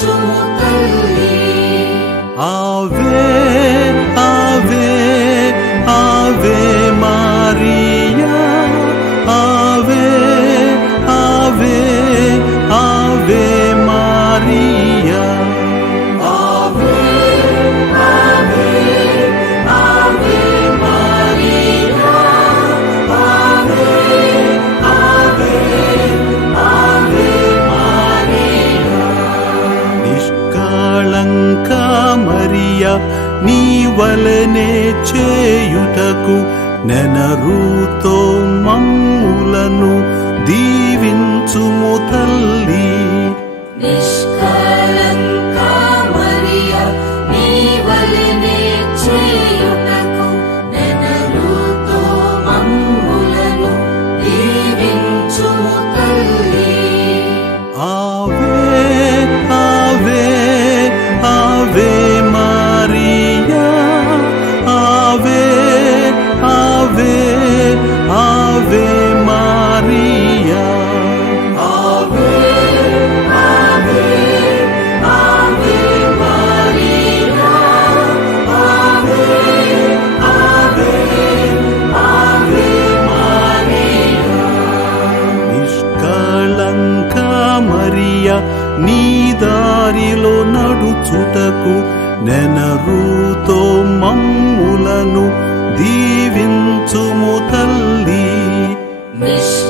దీవించుము తల్లి. ఆవే ఆవే ఆవే మారియా, ఆవే ఆవే ఆవే మారియా. ఆవే ఆవే ఆవే మారియా, ఆవే ఆవే ఆవే మారియా. నిష్కళంక మరియా, నీ వలనే చేయుటకు నెనరుతో మమ్ములను దీవించుము తల్లి. నిష్కళంక మరియా, నీ వలెనే చేయుటకు నెనరుతో మమ్ములను దీవించుము తల్లి. ఆవే ఆవే ఆవే మారియా, ఆవే ఆవే ఆవే మారియా. ఆవే ఆవే ఆవే మారియా, ఆవే ఆవే ఆవే మారియా. నిష్కళంక మరియా, నీ దారిలో నడుచుటకు నెనరుతో మమ్ములను దీవించుము తల్లి. నిష్కళంక